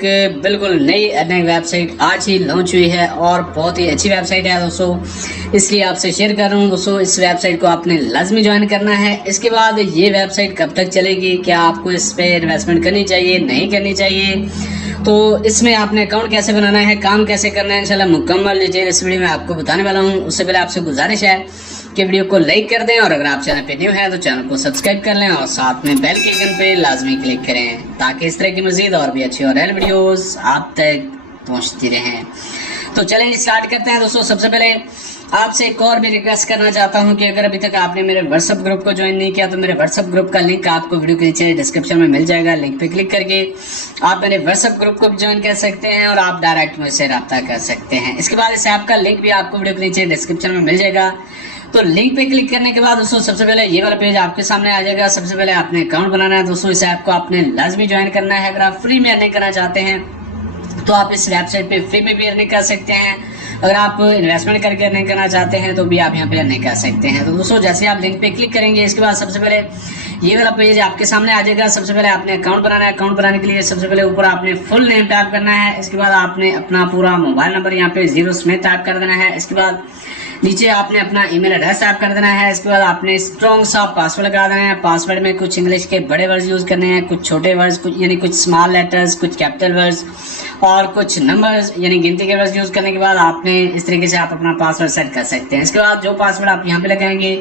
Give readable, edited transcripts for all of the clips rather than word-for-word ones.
एक बिल्कुल नई अर्निंग वेबसाइट आज ही लॉन्च हुई है और बहुत ही अच्छी वेबसाइट है दोस्तों, इसलिए आपसे शेयर कर रहा हूँ दोस्तों। इस वेबसाइट को आपने लाजमी ज्वाइन करना है। इसके बाद ये वेबसाइट कब तक चलेगी, क्या आपको इस पे इन्वेस्टमेंट करनी चाहिए नहीं करनी चाहिए, तो इसमें आपने अकाउंट कैसे बनाना है, काम कैसे करना है, इंशाल्लाह मुकम्मल डिटेल इस वीडियो में आपको बताने वाला हूँ। उससे पहले आपसे गुजारिश है कि वीडियो को लाइक कर दें और अगर आप चैनल पे न्यू है तो चैनल को सब्सक्राइब कर लें और साथ में बेल के आइकन पे लाजमी क्लिक करें ताकि इस तरह की मजीद और भी अच्छी और रियल वीडियोस आप तक पहुंचती रहें। तो चलें स्टार्ट करते हैं दोस्तों। सबसे पहले आपसे एक और भी रिक्वेस्ट करना चाहता हूं कि अगर अभी तक आपने मेरे व्हाट्सएप ग्रुप को ज्वाइन नहीं किया तो मेरे व्हाट्सएप ग्रुप का लिंक आपको वीडियो के नीचे डिस्क्रिप्शन में मिल जाएगा। लिंक पे क्लिक करके आप मेरे व्हाट्सएप ग्रुप को ज्वाइन कर सकते हैं और आप डायरेक्ट मुझसे रब्ता कर सकते हैं। इसके बाद इस ऐप का लिंक भी आपको वीडियो के नीचे डिस्क्रिप्शन में मिल जाएगा। तो लिंक पे क्लिक करने के बाद दोस्तों सबसे पहले ये वाला पेज आपके सामने आ जाएगा। सबसे पहले आपने अकाउंट बनाना है दोस्तों। इस ऐप को आपने लाजमी ज्वाइन करना है। अगर आप फ्री में अर्निंग करना चाहते हैं तो आप इस वेबसाइट पे फ्री में भी अर्निंग कर सकते हैं। अगर आप इन्वेस्टमेंट करके अर्निंग करना चाहते हैं तो भी आप यहाँ पे अर्निंग कर सकते हैं। तो दोस्तों जैसे आप लिंक पे क्लिक करेंगे इसके बाद सबसे पहले ये वाला पेज आपके सामने आ जाएगा। सबसे पहले आपने अकाउंट बनाना है। अकाउंट बनाने के लिए सबसे पहले ऊपर आपने फुल नेम टाइप करना है। इसके बाद आपने अपना पूरा मोबाइल नंबर यहाँ पे 0 में टाइप कर देना है। इसके बाद नीचे आपने अपना ईमेल एड्रेस टाइप कर देना है। इसके बाद आपने स्ट्रॉन्ग सा पासवर्ड लगा देना है। पासवर्ड में कुछ इंग्लिश के बड़े वर्ड्स यूज करने हैं, कुछ छोटे वर्ड्स, कुछ यानी कुछ स्मॉल लेटर्स, कुछ कैपिटल वर्ड्स और कुछ नंबर्स यानी गिनती के वर्ड्स यूज करने के बाद आपने इस तरीके से आप अपना पासवर्ड सेट कर सकते हैं। इसके बाद जो पासवर्ड आप यहाँ पे लगाएंगे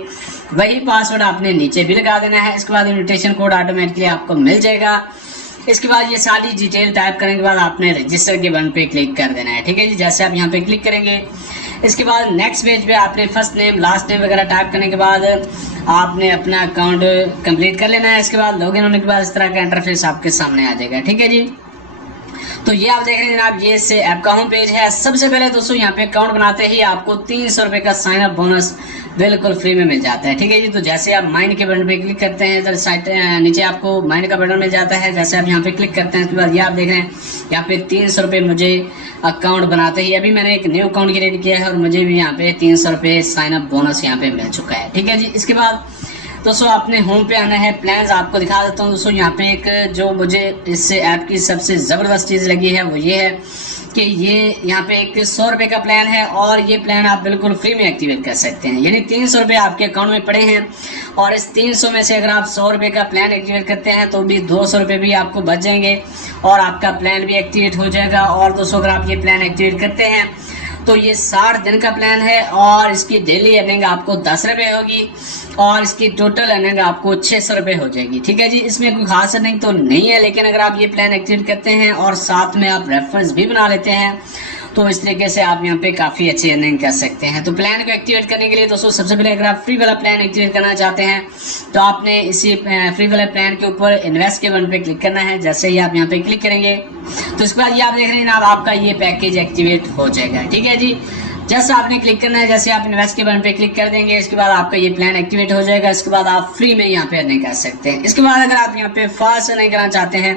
वही पासवर्ड आपने नीचे भी लगा देना है। इसके बाद इन्विटेशन कोड ऑटोमेटिकली आपको मिल जाएगा। इसके बाद ये सारी डिटेल टाइप करने के बाद आपने रजिस्टर के बटन पे क्लिक कर देना है। ठीक है जी। जैसे आप यहाँ पे क्लिक करेंगे इसके बाद नेक्स्ट पेज पे आपने फर्स्ट नेम लास्ट नेम वगैरह टाइप करने के बाद आपने अपना अकाउंट कंप्लीट कर लेना है। इसके बाद लॉगिन होने के बाद इस तरह का इंटरफेस आपके सामने आ जाएगा। ठीक है जी। तो ये आप देख रहे हैं जनाब, ये से ऐप का होम पेज है। सबसे पहले दोस्तों यहाँ पे अकाउंट बनाते ही आपको 300 रुपए का साइन अप बोनस बिल्कुल फ्री में मिल जाता है। ठीक है जी। तो जैसे आप माइन के बटन पे क्लिक करते हैं इधर साइड नीचे आपको माइन का बटन मिल जाता है। जैसे आप यहाँ पे क्लिक करते हैं इसके बाद ये आप देख रहे हैं यहाँ पे 300 रुपए मुझे अकाउंट बनाते ही अभी मैंने एक न्यू अकाउंट क्रिएट किया है और मुझे भी यहाँ पे 300 रुपए साइन अप बोनस यहाँ पे मिल चुका है। ठीक है जी। इसके बाद दोस्तों आपने होम पे आना है। प्लान्स आपको दिखा देता हूँ दोस्तों। यहाँ पे एक जो मुझे इस ऐप की सबसे जबरदस्त चीज लगी है वो ये है कि ये यहाँ पे एक 100 रुपए का प्लान है और ये प्लान आप बिल्कुल फ्री में एक्टिवेट कर सकते हैं। यानी 300 रुपए आपके अकाउंट में पड़े हैं और इस 300 में से अगर आप 100 रुपए का प्लान एक्टिवेट करते हैं तो भी 200 रुपए भी आपको बच जाएंगे और आपका प्लान भी एक्टिवेट हो जाएगा। और दोस्तों अगर आप ये प्लान एक्टिवेट करते हैं तो ये 60 दिन का प्लान है और इसकी डेली अर्निंग आपको 10 रुपए होगी और इसकी टोटल अर्निंग आपको 600 रुपए हो जाएगी। ठीक है जी। इसमें कोई खास अर्निंग तो नहीं है, लेकिन अगर आप ये प्लान एक्टिवेट करते हैं और साथ में आप रेफरेंस भी बना लेते हैं तो इस तरीके से आप यहाँ पे काफी अच्छी अर्निंग कर सकते हैं। तो प्लान को एक्टिवेट करने के लिए दोस्तों सबसे पहले अगर आप फ्री वाला प्लान एक्टिवेट करना चाहते हैं तो आपने इसी फ्री वाले प्लान के ऊपर इन्वेस्ट के बटन पे क्लिक करना है। जैसे ही आप यहाँ पे क्लिक करेंगे तो इसके बाद ये आप देख रहे हैं ना आपका ये पैकेज एक्टिवेट हो जाएगा। ठीक है जी। जैसे आपने क्लिक करना है, जैसे आप इन्वेस्ट के बटन पे क्लिक कर देंगे इसके बाद आपका ये प्लान एक्टिवेट हो जाएगा। इसके बाद आप फ्री में यहाँ पे अर्निंग कर सकते हैं। इसके बाद अगर आप यहाँ पे फास्ट अर्निंग करना चाहते हैं,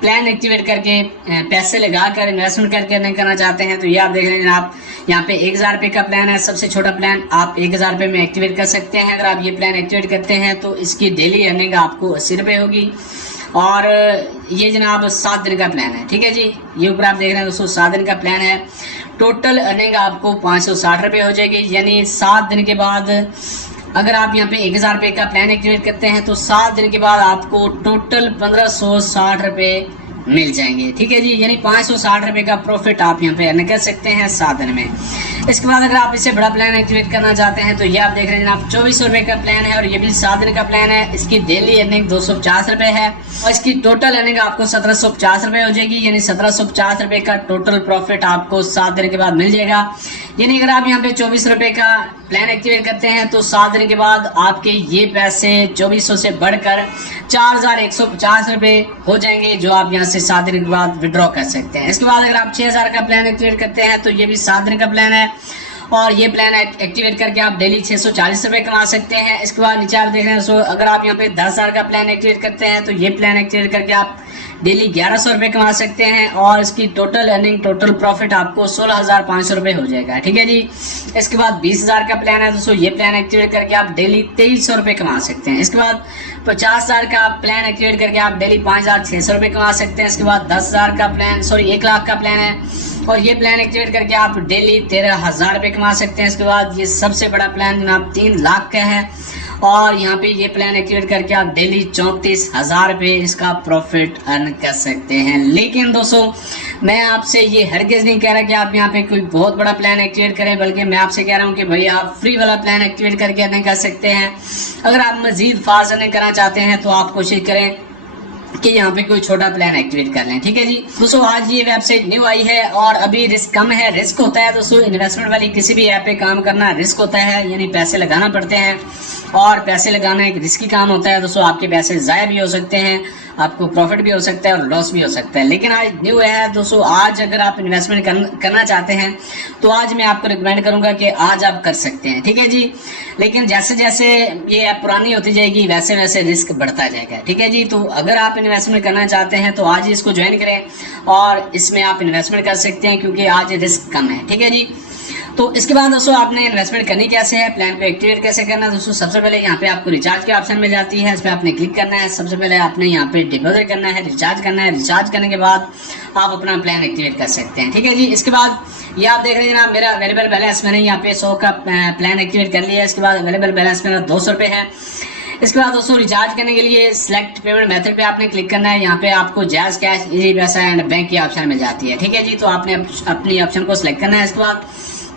प्लान एक्टिवेट करके पैसे लगाकर इन्वेस्टमेंट करके अर्निंग करना चाहते हैं तो ये आप देख रहे हैं आप यहाँ पे 1000 रुपए का प्लान है। सबसे छोटा प्लान आप 1000 रुपए में एक्टिवेट कर सकते हैं। अगर आप ये प्लान एक्टिवेट करते हैं तो इसकी डेली अर्निंग आपको 80 रुपए होगी और ये जनाब 7 दिन का प्लान है। ठीक है जी। ये ऊपर आप देख रहे हैं दोस्तों 7 दिन का प्लान है। टोटल अर्निंग आपको 560 रुपए हो जाएगी। यानी 7 दिन के बाद अगर आप यहाँ पे 1000 रुपए का प्लान एक्टिवेट करते हैं तो 7 दिन के बाद आपको टोटल 1560 रुपए मिल जाएंगे। ठीक है जी। यानी 560 रुपए का प्रॉफिट आप यहाँ पे अर्न कर सकते हैं 7 दिन में। इसके बाद अगर आप इससे बड़ा प्लान एक्टिवेट करना चाहते हैं तो ये आप देख रहे हैं जनाब 2400 रुपए का प्लान है और ये भी 7 दिन का प्लान है। इसकी डेली अर्निंग 250 रुपए है और इसकी टोटल अर्निंग आपको 1750 रुपए हो जाएगी। यानी 1750 रुपए का टोटल प्रॉफिट आपको 7 दिन के बाद मिल जाएगा। यानी अगर आप यहाँ पे 24 रुपए का प्लान एक्टिवेट करते हैं तो 7 दिन के बाद आपके ये पैसे 2400 से बढ़कर 4150 रुपए हो जाएंगे जो आप यहाँ से 7 दिन के बाद विड्रॉ कर सकते हैं। इसके बाद अगर आप 6000 का प्लान एक्टिवेट करते हैं तो ये भी 7 दिन का प्लान है और ये प्लान एक्टिवेट करके आप डेली 640 रुपए कमा सकते हैं। इसके बाद नीचे आप देख रहे हैं अगर आप यहाँ पे 10,000 का प्लान एक्टिवेट करते हैं तो ये प्लान एक्टिवेट करके आप डेली 1100 रुपए कमा सकते हैं और इसकी टोटल अर्निंग टोटल प्रॉफिट आपको 16,500 रुपए हो जाएगा। ठीक है जी। इसके बाद 20,000 का प्लान है दोस्तों। ये प्लान एक्टिवेट करके आप डेली 2300 रुपए कमा सकते हैं। इसके बाद 50,000 का प्लान एक्टिवेट करके आप डेली 5,600 रुपये कमा सकते हैं। इसके बाद 10,000 का प्लान 1 लाख का प्लान है और ये प्लान एक्टिवेट करके आप डेली 13,000 रुपये कमा सकते हैं। इसके बाद ये सबसे बड़ा प्लान जनाब 3 लाख का है और यहाँ पे ये प्लान एक्टिवेट करके आप डेली 34,000 रुपये इसका प्रॉफिट अर्न कर सकते हैं। लेकिन दोस्तों मैं आपसे ये हरगिज़ नहीं कह रहा कि आप यहाँ पे कोई बहुत बड़ा प्लान एक्टिवेट करें, बल्कि मैं आपसे कह रहा हूँ कि भाई आप फ्री वाला प्लान एक्टिवेट करके अर्निंग कर सकते हैं। अगर आप मजीद फास्ट अर्निंग करना चाहते हैं तो आप कोशिश करें कि यहाँ पे कोई छोटा प्लान एक्टिवेट कर लें। ठीक है जी दोस्तों, आज ये वेबसाइट न्यू आई है और अभी रिस्क कम है। रिस्क होता है दोस्तों, इन्वेस्टमेंट वाली किसी भी ऐप पे काम करना रिस्क होता है, यानी पैसे लगाना पड़ते हैं और पैसे लगाना एक रिस्की काम होता है दोस्तों। आपके पैसे ज़ाया भी हो सकते हैं, आपको प्रॉफिट भी हो सकता है और लॉस भी हो सकता है। लेकिन आज न्यू है दोस्तों, आज अगर आप इन्वेस्टमेंट करना चाहते हैं तो आज मैं आपको रिकमेंड करूंगा कि आज आप कर सकते हैं। ठीक है जी, लेकिन जैसे जैसे ये ऐप पुरानी होती जाएगी वैसे वैसे रिस्क बढ़ता जाएगा। ठीक है जी, तो अगर आप इन्वेस्टमेंट करना चाहते हैं तो आज ही इसको ज्वाइन करें और इसमें आप इन्वेस्टमेंट कर सकते हैं क्योंकि आज रिस्क कम है। ठीक है जी, तो इसके बाद दोस्तों आपने इन्वेस्टमेंट करनी कैसे है, प्लान को एक्टिवेट कैसे करना है दोस्तों। सबसे पहले यहाँ पे आपको रिचार्ज के ऑप्शन मिल जाती है, इस पर आपने क्लिक करना है। सबसे पहले आपने यहाँ पे डिपॉजिट करना है, रिचार्ज करना है। रिचार्ज करने के बाद आप अपना प्लान एक्टिवेट कर सकते हैं। ठीक है जी, इसके बाद ये आप देख रहे हैं जनाब मेरा अवेलेबल बैलेंस, मैंने यहाँ पे 100 का प्लान एक्टिवेट कर लिया है। इसके बाद अवेलेबल बैलेंस मेरा 200 रुपये है। इसके बाद दोस्तों रिचार्ज करने के लिए सिलेक्ट पेमेंट मेथड पे आपने क्लिक करना है। यहाँ पे आपको जैज़ कैश, इजी पैसा एंड बैंक की ऑप्शन मिल जाती है। ठीक है जी, तो आपने अपनी ऑप्शन को सिलेक्ट करना है। इसके बाद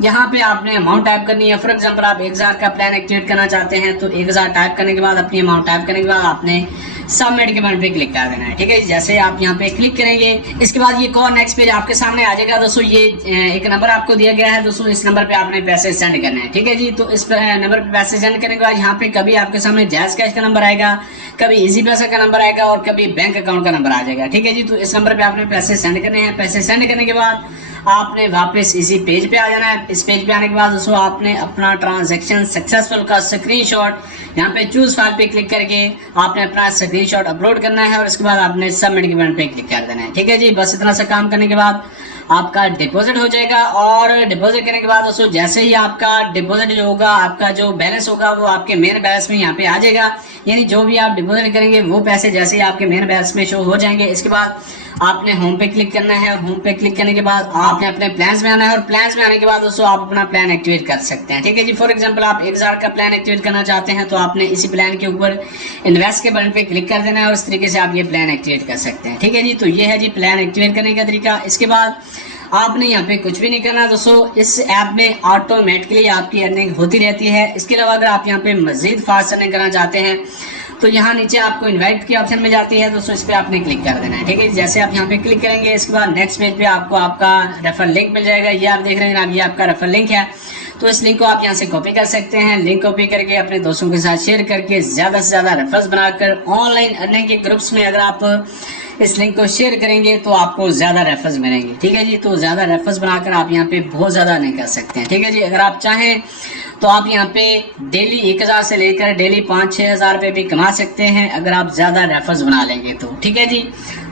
यहाँ पे आपने अमाउंट टाइप करनी है। फॉर एग्जांपल आप 1,000 का प्लान एक्टिवेट करना चाहते हैं तो 1,000 टाइप करने के बाद अपनी अमाउंट टाइप करने के बाद आपने सबमिट के बटन पे क्लिक कर देना है। ठीक है, जैसे आप यहाँ पे क्लिक करेंगे इसके बाद ये कॉल नेक्स्ट पेज आपके सामने आ जाएगा। दोस्तों ये एक नंबर आपको दिया गया है दोस्तों, इस नंबर पे आपने पैसे सेंड करने हैं। ठीक है जी, तो इस नंबर पे पैसे सेंड करने के बाद यहाँ पे कभी आपके सामने जैज़ कैश का नंबर आएगा, कभी इजी पैसा का नंबर आएगा और कभी बैंक अकाउंट का नंबर आ जाएगा। ठीक है जी, तो इस नंबर पे आपने पैसे सेंड करने हैं। पैसे सेंड करने के बाद आपने वापस इसी पेज पे आ जाना है। इस पेज पे आने के बाद दोस्तों आपने अपना ट्रांजैक्शन सक्सेसफुल का स्क्रीनशॉट यहाँ पे चूज फाइल पे क्लिक करके आपने अपना स्क्रीनशॉट अपलोड करना है और इसके बाद आपने सबमिट के बटन पे क्लिक कर देना है। ठीक है जी, बस इतना सा काम करने के बाद आपका डिपॉजिट हो जाएगा और डिपॉजिट करने के बाद दोस्तों जैसे ही आपका डिपॉजिट जो होगा, आपका जो बैलेंस होगा वो आपके मेन बैलेंस में यहाँ पे आ जाएगा। यानी जो भी आप डिपॉजिट करेंगे वो पैसे जैसे ही आपके मेन बैलेंस में शो हो जाएंगे। इसके बाद आपने होम पे क्लिक करना है और होम पे क्लिक करने के बाद आपने अपने प्लान्स में आना है और प्लान्स में आने के बाद दोस्तों आप अपना प्लान एक्टिवेट कर सकते हैं। ठीक है जी, फॉर एग्जांपल आप 1,000 का प्लान एक्टिवेट करना चाहते हैं तो आपने इसी प्लान के ऊपर इन्वेस्ट के बटन पे क्लिक कर देना है और इस तरीके से आप ये प्लान एक्टिवेट कर सकते हैं। ठीक है जी, तो ये है जी प्लान एक्टिवेट करने का तरीका। इसके बाद आपने यहाँ पे कुछ भी नहीं करना दोस्तों, इस ऐप में ऑटोमेटिकली आपकी अर्निंग होती रहती है। इसके अलावा अगर आप यहाँ पे मजीद फास्ट अर्निंग करना चाहते हैं तो यहाँ नीचे आपको इनवाइट की ऑप्शन मिल जाती है दोस्तों, इस पे आपने क्लिक कर देना है। ठीक है, जैसे आप यहाँ पे क्लिक करेंगे इसके बाद नेक्स्ट पेज पे आपको आपका रेफर लिंक मिल जाएगा। ये आप देख रहे हैं जनाब, ये आपका रेफर लिंक है। तो इस लिंक को आप यहाँ से कॉपी कर सकते हैं। लिंक कॉपी करके अपने दोस्तों के साथ शेयर करके ज्यादा से ज्यादा रेफर्स बनाकर ऑनलाइन अर्निंग के ग्रुप्स में अगर आप इस लिंक को शेयर करेंगे तो आपको ज्यादा रेफर्स मिलेंगे। ठीक है जी, तो ज्यादा रेफर्स बनाकर आप यहाँ पे बहुत ज्यादा अर्निंग कर सकते हैं। ठीक है जी, अगर आप चाहें तो आप यहाँ पे डेली 1,000 से लेकर डेली 5-6 हज़ार रुपये भी कमा सकते हैं अगर आप ज्यादा रेफर्स बना लेंगे तो। ठीक है जी,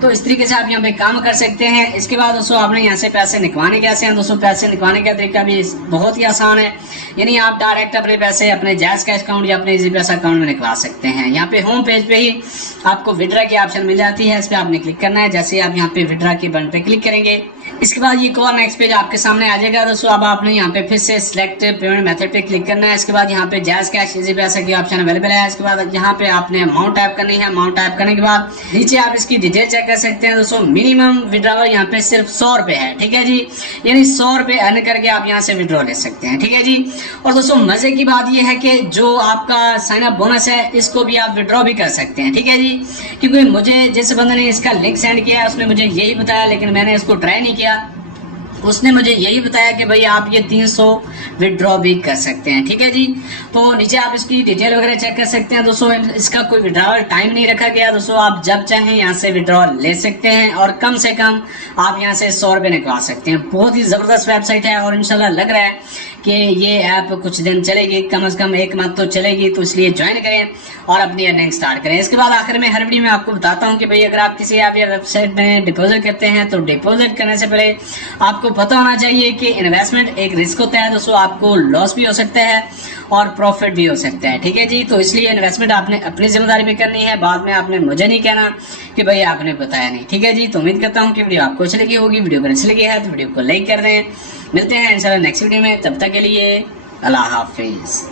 तो इस तरीके से आप यहाँ पे काम कर सकते हैं। इसके बाद दोस्तों आपने यहाँ से पैसे निकलवाने कैसे हैं दोस्तों, पैसे निकलवाने का तरीका भी बहुत ही आसान है। यानी आप डायरेक्ट अपने पैसे अपने जैज़ कैश अकाउंट या अपने इजी पैसा अकाउंट में निकलवा सकते हैं। यहाँ पे होम पेज पे ही आपको विड्रा की ऑप्शन मिल जाती है, इस पर आपने क्लिक करना है। जैसे आप यहाँ पे विड्रा के बटन पे क्लिक करेंगे इसके बाद ये कॉल नेक्स्ट पेज आपके सामने आ जाएगा दोस्तों। अब आपने यहाँ पे फिर से सिलेक्ट पेमेंट मेथड पे क्लिक करना है। इसके बाद यहाँ पे जैज़ कैश इजी पैसा की ऑप्शन अवेलेबल है। इसके बाद यहाँ पे आपने अमाउंट टाइप करनी है। अमाउंट टाइप करने के बाद नीचे आप इसकी डिटेल चेक कर सकते हैं दोस्तों। मिनिमम विड्रॉवल यहाँ पे सिर्फ 100 रुपए है। ठीक है जी, यानी 100 रुपए अर्न करके आप यहाँ से विड्रॉ ले सकते हैं। ठीक है जी, और दोस्तों मजे की बात यह है कि जो आपका साइन अप बोनस है इसको भी आप विड्रॉ भी कर सकते हैं। ठीक है जी, क्योंकि मुझे जिस बंदे ने इसका लिंक सेंड किया है उसने मुझे यही बताया, लेकिन मैंने इसको ट्राई नहीं किया। उसने मुझे यही बताया कि भाई आप ये 300 विड्रॉ भी कर सकते हैं। ठीक है जी, तो नीचे आप इसकी डिटेल वगैरह चेक कर सकते हैं दोस्तों। इसका कोई विड्रॉवल टाइम नहीं रखा गया दोस्तों, आप जब चाहें यहाँ से विड्रॉ ले सकते हैं और कम से कम आप यहाँ से 100 रुपये निकलवा सकते हैं। बहुत ही ज़बरदस्त वेबसाइट है और इंशाल्लाह लग रहा है कि ये ऐप कुछ दिन चलेगी, कम से कम 1 मंथ तो चलेगी, तो इसलिए ज्वाइन करें और अपनी अर्निंग स्टार्ट करें। इसके बाद आखिर में हर वीडियो में आपको बताता हूँ कि भाई अगर आप किसी ऐप या वेबसाइट में डिपॉजिट करते हैं तो डिपॉजिट करने से पहले आपको पता होना चाहिए कि इन्वेस्टमेंट एक रिस्क होता है दोस्तों, आपको लॉस भी हो सकता है और प्रॉफिट भी हो सकता है। ठीक है जी, तो इसलिए इन्वेस्टमेंट आपने अपनी जिम्मेदारी पे करनी है, बाद में आपने मुझे नहीं कहना कि भाई आपने बताया नहीं। ठीक है जी, तो उम्मीद करता हूँ कि वीडियो आपको अच्छी लगी होगी। वीडियो अगर अच्छी लगी है तो वीडियो को लाइक कर दें। मिलते हैं इंशाल्लाह नेक्स्ट वीडियो में, तब तक के लिए अल्लाह हाफिज।